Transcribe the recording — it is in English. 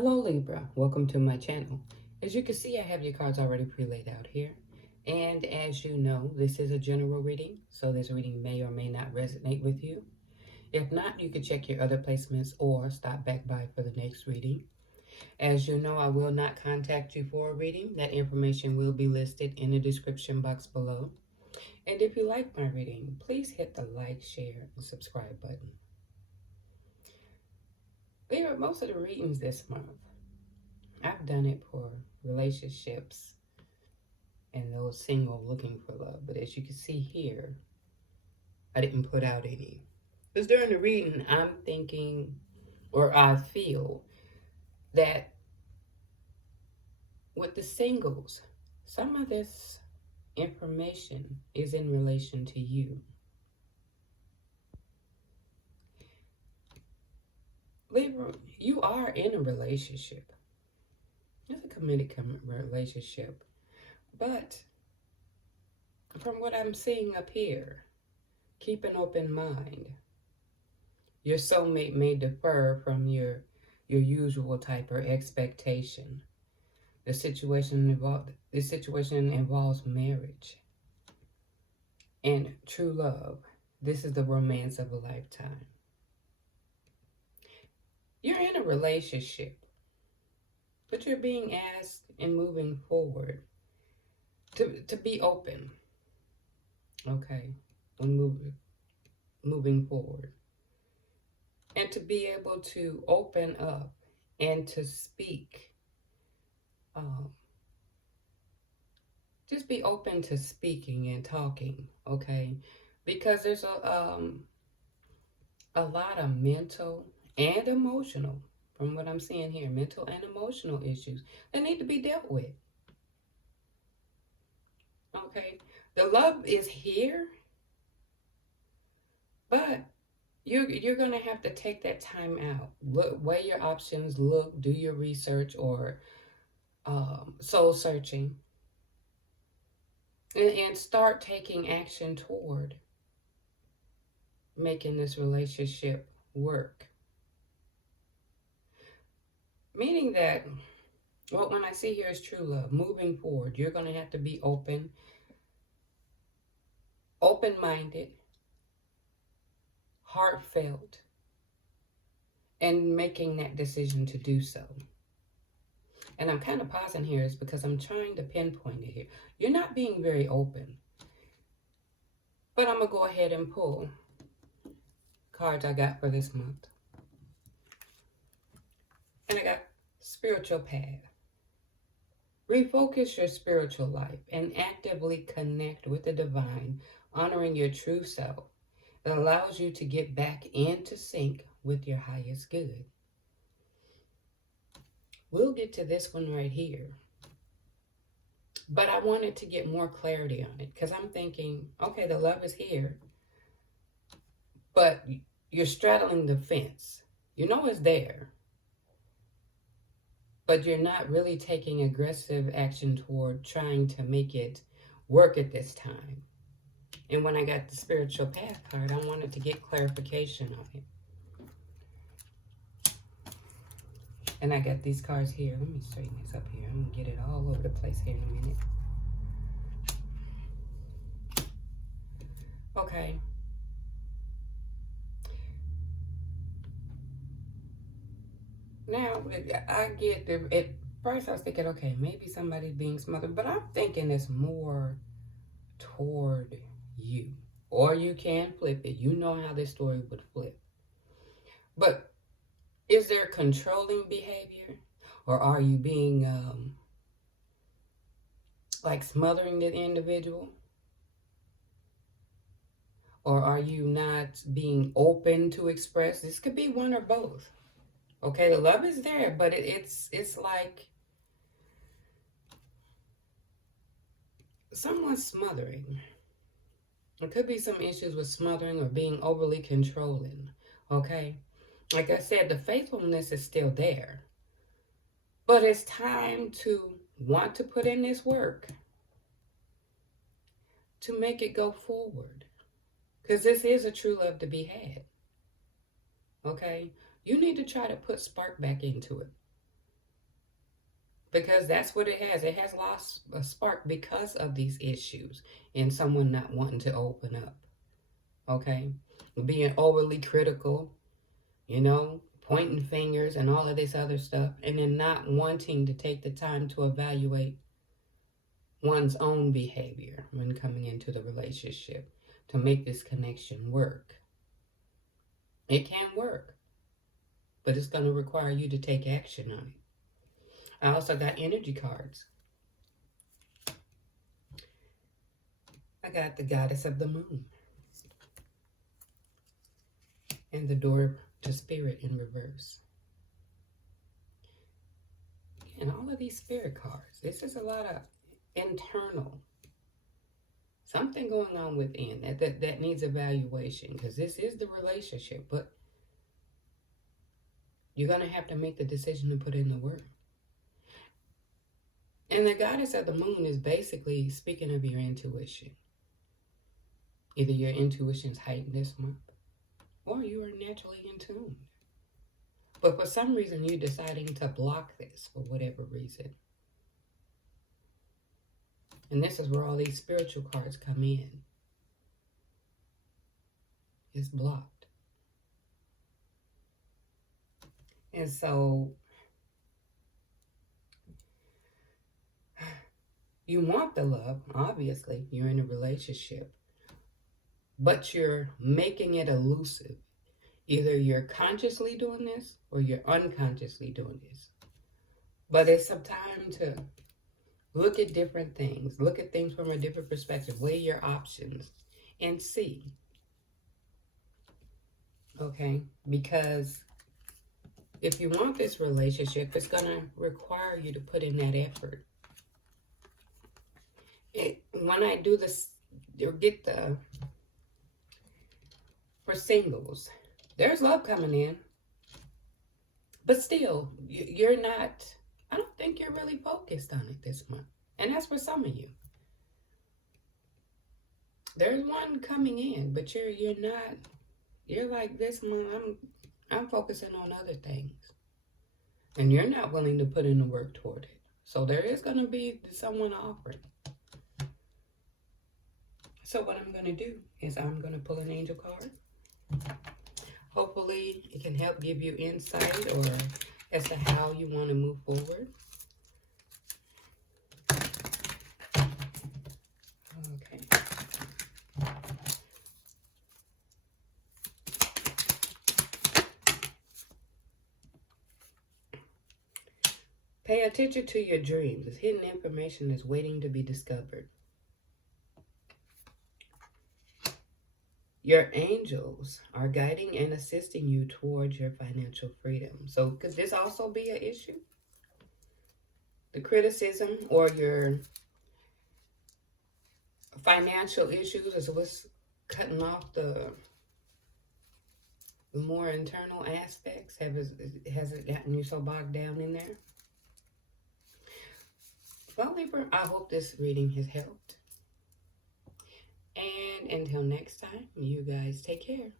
Hello Libra, welcome to my channel. As you can see, I have your cards already pre-laid out here. And as you know, this is a general reading, so this reading may or may not resonate with you. If not, you can check your other placements or stop back by for the next reading. As you know, I will not contact you for a reading. That information will be listed in the description box below. And if you like my reading, please hit the like, share, and subscribe button. Libra, most of the readings this month, I've done it for relationships and those single looking for love. But as you can see here, I didn't put out any. Because during the reading, I'm thinking, or I feel, that with the singles, some of this information is in relation to you. Libra, you are in a relationship. It's a committed relationship. But from what I'm seeing up here, keep an open mind. Your soulmate may differ from your usual type or expectation. This situation involves marriage and true love. This is the romance of a lifetime. You're in a relationship, but you're being asked in moving forward to be open. Okay, when moving forward. And to be able to open up and to speak. Just be open to speaking and talking, okay? Because there's a lot of mental and emotional, from what I'm seeing here, mental and emotional issues that need to be dealt with. Okay? The love is here, but you're going to have to take that time out. Look, weigh your options, look, do your research or soul searching. And start taking action toward making this relationship work. Meaning that, well, when I see here is true love, moving forward, you're going to have to be open-minded, heartfelt, and making that decision to do so. And I'm kind of pausing here is because I'm trying to pinpoint it here. You're not being very open. But I'm going to go ahead and pull cards I got for this month. And I got spiritual path. Refocus your spiritual life and actively connect with the divine, honoring your true self. That allows you to get back into sync with your highest good. We'll get to this one right here. But I wanted to get more clarity on it because I'm thinking, okay, the love is here, but you're straddling the fence. You know it's there, but you're not really taking aggressive action toward trying to make it work at this time. And when I got the spiritual path card, I wanted to get clarification on it. And I got these cards here. Let me straighten this up here. I'm going to get it all over the place here in a minute. Okay. Now, I get at first I was thinking, okay, maybe somebody's being smothered, but I'm thinking it's more toward you. Or you can flip it. You know how this story would flip. But is there controlling behavior? Or are you being, like smothering the individual? Or are you not being open to express? This could be one or both. Okay, the love is there, but it's like someone's smothering. There could be some issues with smothering or being overly controlling. Okay, like I said, the faithfulness is still there. But it's time to want to put in this work to make it go forward. Because this is a true love to be had. Okay? You need to try to put spark back into it. Because that's what it has. It has lost a spark because of these issues and someone not wanting to open up. Okay? Being overly critical, you know, pointing fingers and all of this other stuff, and then not wanting to take the time to evaluate one's own behavior when coming into the relationship to make this connection work. It can work, but it's going to require you to take action on it. I also got energy cards. I got the goddess of the moon and the door to spirit in reverse. And all of these spirit cards, this is a lot of internal, something going on within that needs evaluation, because this is the relationship, but you're going to have to make the decision to put in the work. And the goddess of the moon is basically speaking of your intuition. Either your intuition's heightened this month, or you are naturally in tune. But for some reason, you're deciding to block this for whatever reason. And this is where all these spiritual cards come in. It's blocked. And so you want the love, obviously. You're in a relationship. But you're making it elusive. Either you're consciously doing this or you're unconsciously doing this. But it's some time to look at different things. Look at things from a different perspective. Weigh your options and see. Okay? Because if you want this relationship, it's going to require you to put in that effort. When I do this, or get the, for singles, there's love coming in. But still, you're not, I don't think you're really focused on it this month. And that's for some of you. There's one coming in, but you're not, you're like, this month, I'm focusing on other things. And you're not willing to put in the work toward it. So there is going to be someone offering. So what I'm going to do is I'm going to pull an angel card. Hopefully it can help give you insight or as to how you want to move forward. Okay. Pay attention to your dreams. It's hidden information that's waiting to be discovered. Your angels are guiding and assisting you towards your financial freedom. So could this also be an issue? The criticism or your financial issues is what's cutting off the more internal aspects. Has it gotten you so bogged down in there? Well, Libra, I hope this reading has helped. And until next time, you guys take care.